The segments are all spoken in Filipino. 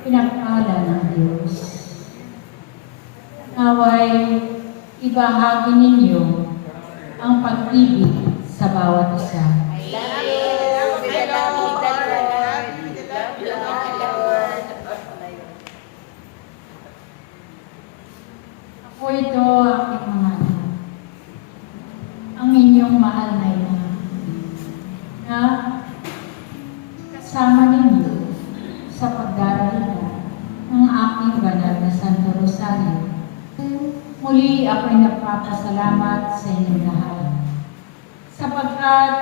pinagpala ng Diyos. Naway ibahagi ninyo ang pag-ibig sa bawat isa. Ako ito, aking mga anak, ang inyong mahal na ina, na kasama ninyo sa pagdaralita ng aking banal na Santo Rosario. Muli ako'y nagpapasalamat sa inyong lahat, sapagkat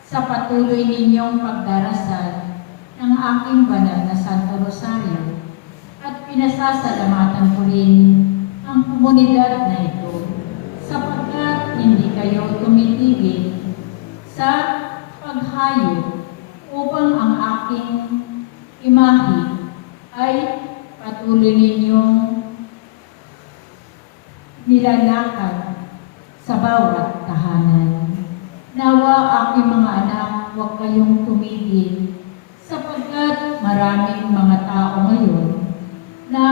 sa patuloy ninyong pagdarasal ng aking banal na Santo Rosario at pinasasalamatan ko rin ang komunidad na ito, sapagkat hindi kayo tumitigil sa paghayo upang ang aking imahe ay patuloy ninyong nilalakad sa bawat tahanan. Nawa aking mga anak, huwag kayong tumigil, sapagkat maraming mga tao ngayon na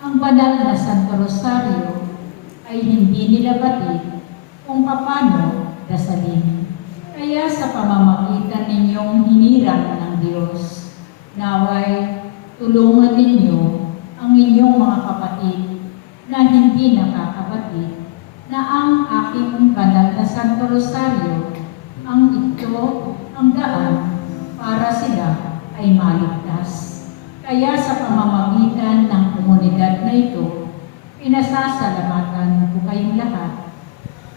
ang banal na Santo Rosario ay hindi nila batid kung paano dasalin. Kaya sa pamamagitan ninyong hinirang ng Diyos, naway tulungan ninyo ang inyong mga kapatid na hindi nakakabatid na ang aking banal na Santo Rosario ang daan para sila ay maligtas. Kaya sa pamamagitan ng komunidad na ito, pinasasalamatan ko kayong lahat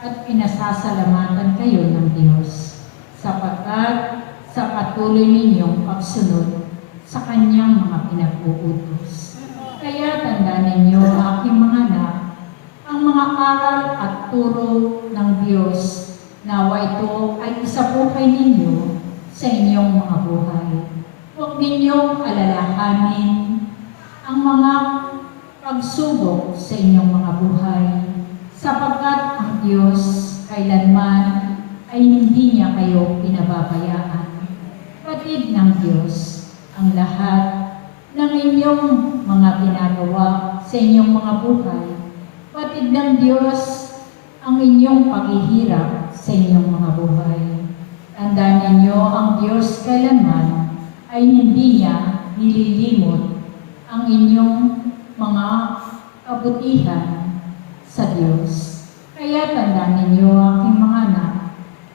at pinasasalamatan kayo ng Diyos, sapagkat sa patuloy ninyong pagsunod sa Kanyang mga pinag-uutos. Kaya tandaan ninyo, aking mga anak, ang mga aral at turo ng Diyos, nawa ito ay isabuhay ninyo sa inyong mga buhay. Huwag ninyong alalahanin ang mga pagsubok sa inyong mga buhay, sapagkat ang Diyos kailanman ay hindi niya kayo pinababayaan. Batid ng Diyos ang lahat ng inyong mga ginagawa sa inyong mga buhay. Batid ng Diyos ang inyong paghihirap sa inyong mga buhay. Tandaan ninyo, ang Diyos kailanman ay hindi niya nililimot ang inyong mga kabutihan sa Diyos. Kaya tandaan ninyo, aking mga anak,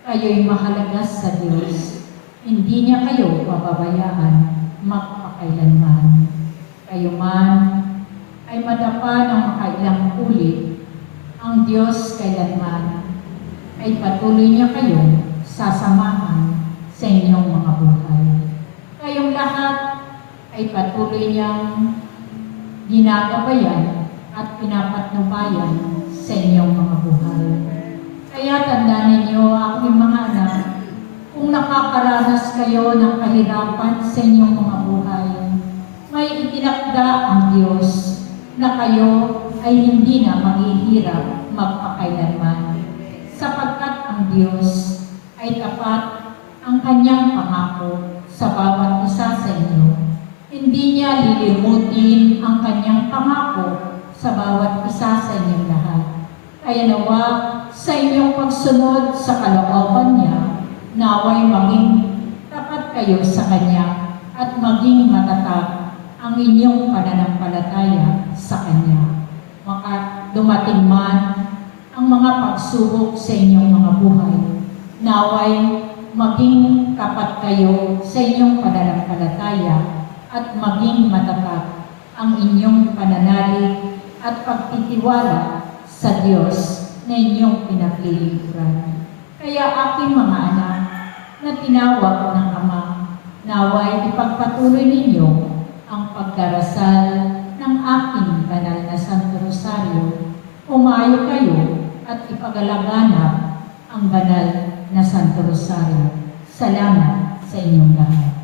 kayo'y mahalaga sa Diyos. Hindi niya kayo pababayaan magpakailanman. Kayo man ay madapa ng makailang ulit, ang Diyos kailanman ay patuloy niya kayo sasamahan sa inyong mga buhay. Kayong lahat ay patuloy niyang ginagabayan at pinapatnubayan sa inyong mga buhay. Kaya tandaan ninyo, aking mga anak, kung nakakaranas kayo ng kahirapan sa inyong mga buhay, may itinakda ang Diyos na kayo ay hindi na maghihirap magpakailanman, sapagkat ang Diyos ay tapat ang Kanyang pangako sa bawat isa sa inyo. Hindi niya lilimutin ang Kanyang pangako sa bawat isa sa inyong lahat. Kaya nawa sa inyong pagsunod sa kalooban niya, naway maging tapat kayo sa Kanya at maging matatag ang inyong pananampalataya sa Kanya. Maka dumating man ang mga pagsubok sa inyong mga buhay, naway maging tapat kayo sa inyong pananampalataya at maging matatag ang inyong pananalig at pagtitiwala sa Diyos na inyong pinaglilingkuran. Kaya aking mga anak na tinawag ng Ama, naway ipagpatuloy ninyo ang pagdarasal ng aking banal na Santo Rosario. Umayo kayo at ipagalaganap ang banal na Santo Rosario. Salamat sa inyong lahat.